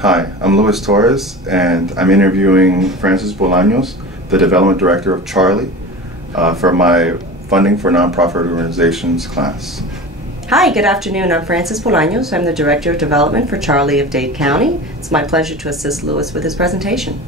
Hi, I'm Luis Torres, and I'm interviewing Francis Bolaños, the Development Director of Charlie, for my Funding for Nonprofit Organizations class. Hi, good afternoon. I'm Francis Bolaños. I'm the Director of Development for Charlie of Dade County. It's my pleasure to assist Luis with his presentation.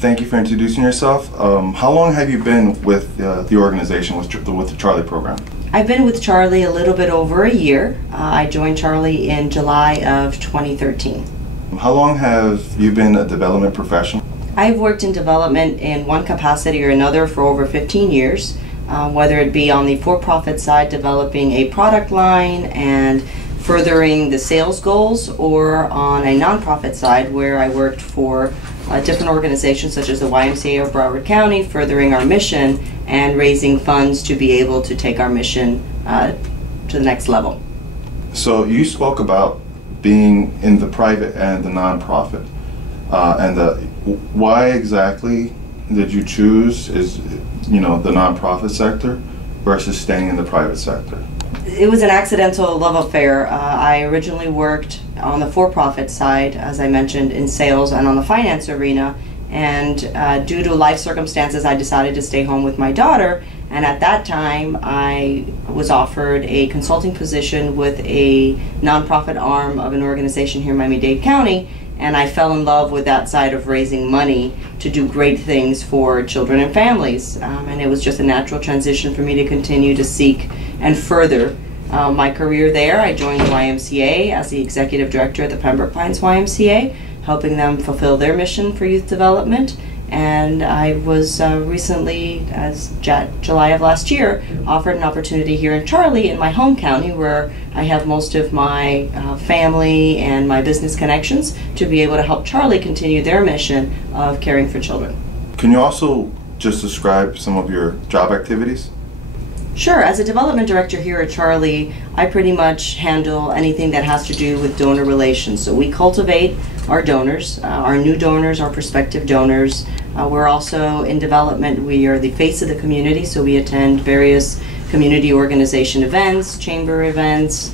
Thank you for introducing yourself. How long have you been with the organization, with the Charlie program? I've been with Charlie a little bit over a year. I joined Charlie in July of 2013. How long have you been a development professional? I've worked in development in one capacity or another for over 15 years, whether it be on the for-profit side, developing a product line and furthering the sales goals, or on a nonprofit side where I worked for different organizations such as the YMCA of Broward County, furthering our mission and raising funds to be able to take our mission to the next level. So you spoke about being in the private and the nonprofit, why exactly did you choose the nonprofit sector versus staying in the private sector? It was an accidental love affair. I originally worked on the for-profit side, as I mentioned, in sales and on the finance arena, and due to life circumstances I decided to stay home with my daughter, and at that time I was offered a consulting position with a nonprofit arm of an organization here in Miami-Dade County, and I fell in love with that side of raising money to do great things for children and families, and it was just a natural transition for me to continue to seek and further my career there. I joined the YMCA as the Executive Director at the Pembroke Pines YMCA, helping them fulfill their mission for youth development. And I was recently, as July of last year, offered an opportunity here in Charlie, in my home county, where I have most of my family and my business connections, to be able to help Charlie continue their mission of caring for children. Can you also just describe some of your job activities? Sure. As a development director here at Charlie, I pretty much handle anything that has to do with donor relations. So we cultivate our donors, our new donors, our prospective donors. We're also in development. We are the face of the community, so we attend various community organization events, chamber events.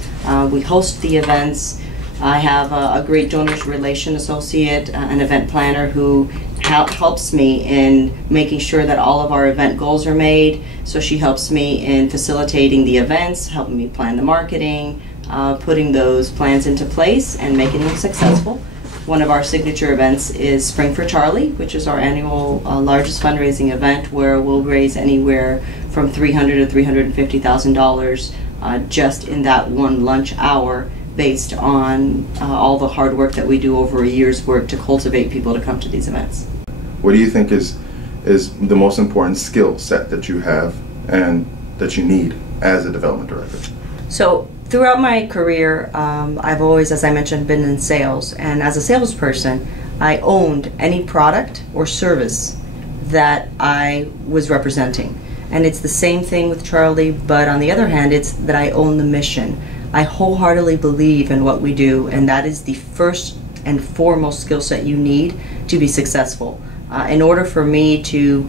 We host the events. I have a great donors relation associate, an event planner who helps me in making sure that all of our event goals are made. So she helps me in facilitating the events, helping me plan the marketing, putting those plans into place and making them successful. One of our signature events is Spring for Charlie, which is our annual largest fundraising event, where we'll raise anywhere from $300,000 to $350,000 just in that one lunch hour, based on all the hard work that we do over a year's work to cultivate people to come to these events. What do you think is the most important skill set that you have and that you need as a development director? So throughout my career, I've always, as I mentioned, been in sales, and as a salesperson, I owned any product or service that I was representing. And it's the same thing with Charlie, but on the other hand, it's that I own the mission. I wholeheartedly believe in what we do, and that is the first and foremost skill set you need to be successful. In order for me to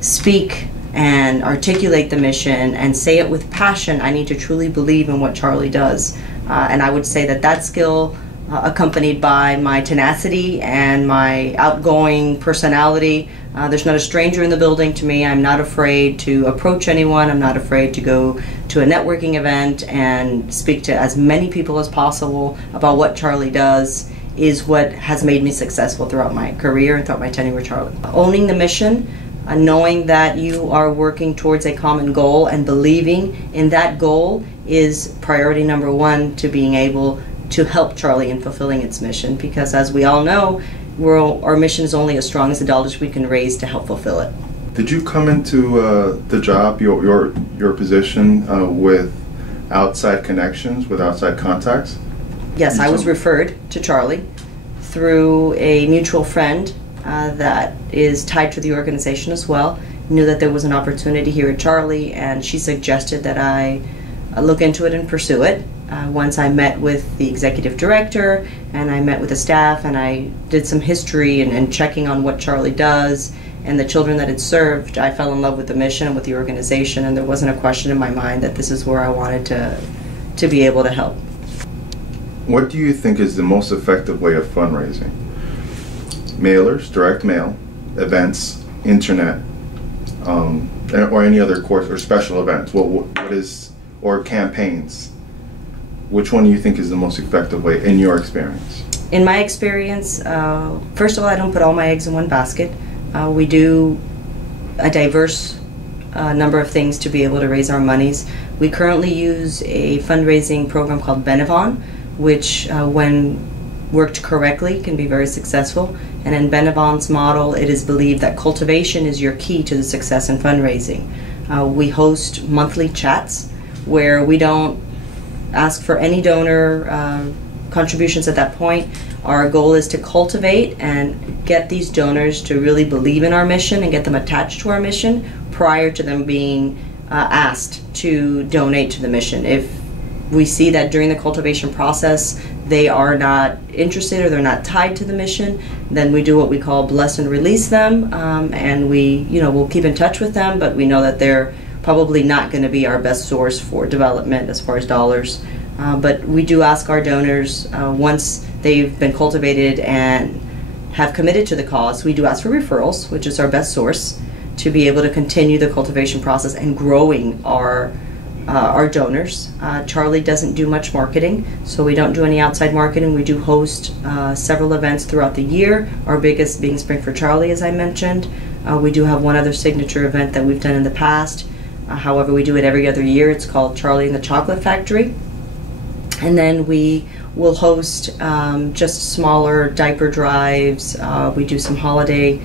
speak and articulate the mission and say it with passion, I need to truly believe in what Charlie does. And I would say that that skill, accompanied by my tenacity and my outgoing personality, there's not a stranger in the building to me. I'm not afraid to approach anyone. I'm not afraid to go to a networking event and speak to as many people as possible about what Charlie does, is what has made me successful throughout my career and throughout my tenure with Charlie. Owning the mission, knowing that you are working towards a common goal and believing in that goal is priority number one to being able to help Charlie in fulfilling its mission, because as we all know, our mission is only as strong as the dollars we can raise to help fulfill it. Did you come into the job, your position, with outside connections, with outside contacts? Yes, I was referred to Charlie through a mutual friend that is tied to the organization as well. Knew that there was an opportunity here at Charlie, and she suggested that I look into it and pursue it. Once I met with the executive director and I met with the staff and I did some history and checking on what Charlie does and the children that it served, I fell in love with the mission and with the organization, and there wasn't a question in my mind that this is where I wanted to be able to help. What do you think is the most effective way of fundraising? Mailers, direct mail, events, internet, or any other course or special events? What is, or campaigns? Which one do you think is the most effective way in your experience? In my experience, first of all, I don't put all my eggs in one basket. We do a diverse number of things to be able to raise our monies. We currently use a fundraising program called Benevon, which when worked correctly can be very successful. And in Benevon's model, it is believed that cultivation is your key to the success in fundraising. We host monthly chats where we don't ask for any donor contributions at that point. Our goal is to cultivate and get these donors to really believe in our mission and get them attached to our mission prior to them being asked to donate to the mission. If we see that during the cultivation process they are not interested or they're not tied to the mission, then we do what we call bless and release them, and we'll keep in touch with them, but we know that they're probably not going to be our best source for development as far as dollars. But we do ask our donors, once they've been cultivated and have committed to the cause, we do ask for referrals, which is our best source, to be able to continue the cultivation process and growing our donors. Charlie doesn't do much marketing, so we don't do any outside marketing. We do host several events throughout the year, our biggest being Spring for Charlie, as I mentioned. We do have one other signature event that we've done in the past. However, we do it every other year. It's called Charlie and the Chocolate Factory. And then we will host just smaller diaper drives. We do some holiday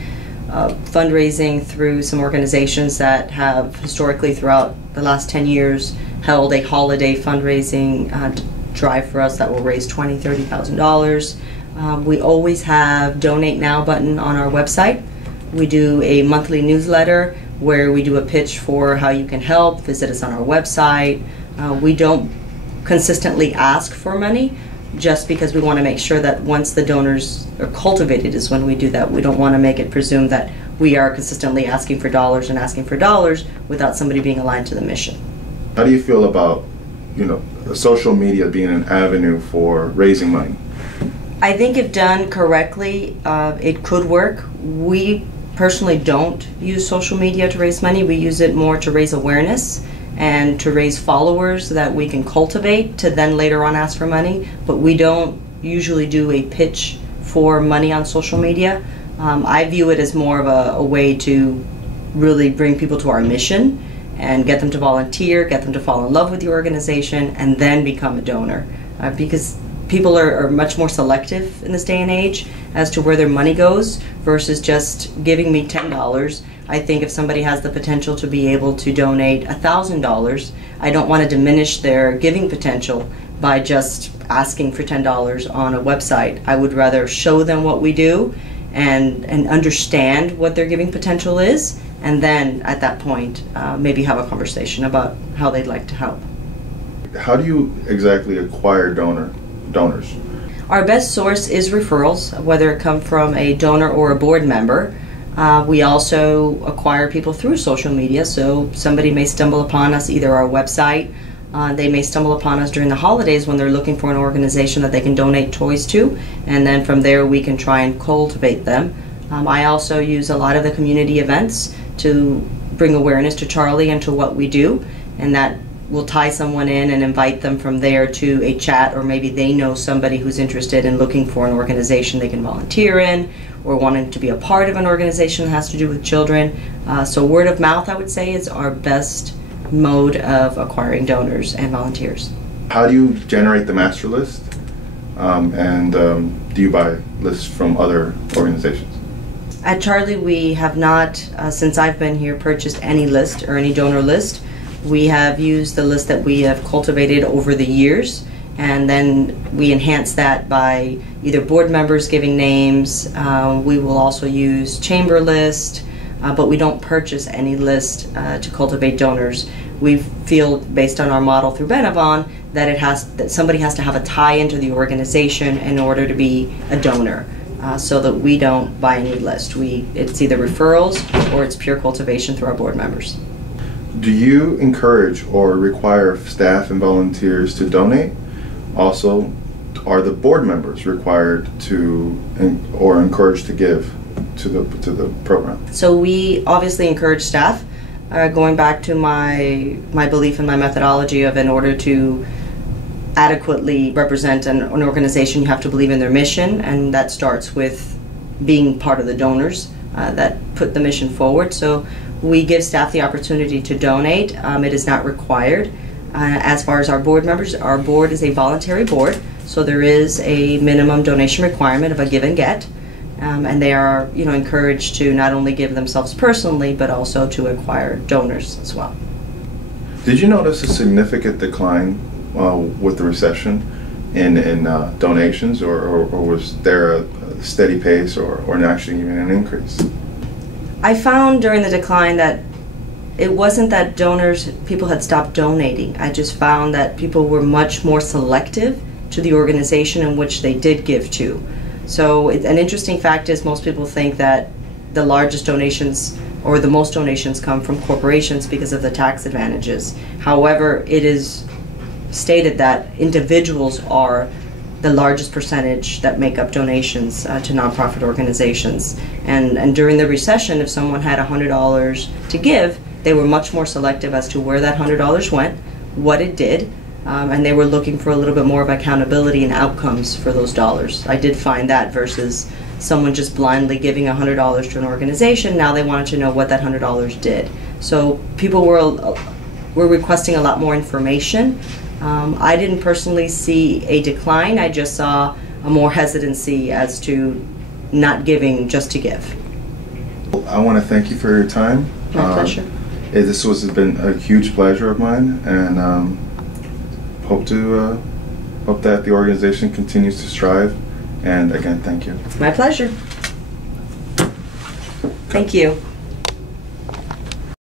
fundraising through some organizations that have historically throughout the last 10 years held a holiday fundraising drive for us that will raise $20,000, $30,000. We always have Donate Now button on our website. We do a monthly newsletter where we do a pitch for how you can help. Visit us on our website. We don't consistently ask for money, just because we want to make sure that once the donors are cultivated is when we do that. We don't want to make it presume that we are consistently asking for dollars and asking for dollars without somebody being aligned to the mission. How do you feel about, social media being an avenue for raising money? I think if done correctly, it could work. We personally don't use social media to raise money. We use it more to raise awareness and to raise followers that we can cultivate to then later on ask for money. But we don't usually do a pitch for money on social media. I view it as more of a way to really bring people to our mission and get them to volunteer, get them to fall in love with the organization, and then become a donor. Because people are much more selective in this day and age as to where their money goes versus just giving me $10. I think if somebody has the potential to be able to donate $1,000, I don't want to diminish their giving potential by just asking for $10 on a website. I would rather show them what we do and understand what their giving potential is, and then at that point maybe have a conversation about how they'd like to help. How do you exactly acquire donors? Our best source is referrals, whether it come from a donor or a board member. We also acquire people through social media, so somebody may stumble upon us, either our website, they may stumble upon us during the holidays when they're looking for an organization that they can donate toys to, and then from there we can try and cultivate them. I also use a lot of the community events to bring awareness to Charlie and to what we do, and that will tie someone in and invite them from there to a chat, or maybe they know somebody who's interested in looking for an organization they can volunteer in, or wanting to be a part of an organization that has to do with children. So word of mouth, I would say, is our best mode of acquiring donors and volunteers. How do you generate the master list? Do you buy lists from other organizations? At Charlie, we have not, since I've been here, purchased any list or any donor list. We have used the list that we have cultivated over the years, and then we enhance that by either board members giving names. We will also use chamber list, but we don't purchase any list to cultivate donors. We feel, based on our model through Benevon, that somebody has to have a tie into the organization in order to be a donor, so that we don't buy any list. It's either referrals or it's pure cultivation through our board members. Do you encourage or require staff and volunteers to donate? Also, are the board members required to or encouraged to give to the program? So we obviously encourage staff, going back to my belief in my methodology of, in order to adequately represent an organization, you have to believe in their mission, and that starts with being part of the donors that put the mission forward. So we give staff the opportunity to donate. It is not required. As far as our board members, our board is a voluntary board, so there is a minimum donation requirement of a give and get, and they are, encouraged to not only give themselves personally, but also to acquire donors as well. Did you notice a significant decline with the recession in donations, or was there a steady pace, or actually even an increase? I found during the decline that it wasn't that people had stopped donating. I just found that people were much more selective to the organization in which they did give to. So an interesting fact is, most people think that the largest donations or the most donations come from corporations because of the tax advantages. However, it is stated that individuals are the largest percentage that make up donations to nonprofit organizations. And during the recession, if someone had $100 to give, they were much more selective as to where that $100 went, what it did, and they were looking for a little bit more of accountability and outcomes for those dollars. I did find that versus someone just blindly giving $100 to an organization. Now they wanted to know what that $100 did. So people were requesting a lot more information. I didn't personally see a decline. I just saw a more hesitancy as to not giving just to give. I want to thank you for your time. My pleasure. This has been a huge pleasure of mine, and hope that the organization continues to strive. And again, thank you. My pleasure. Thank you.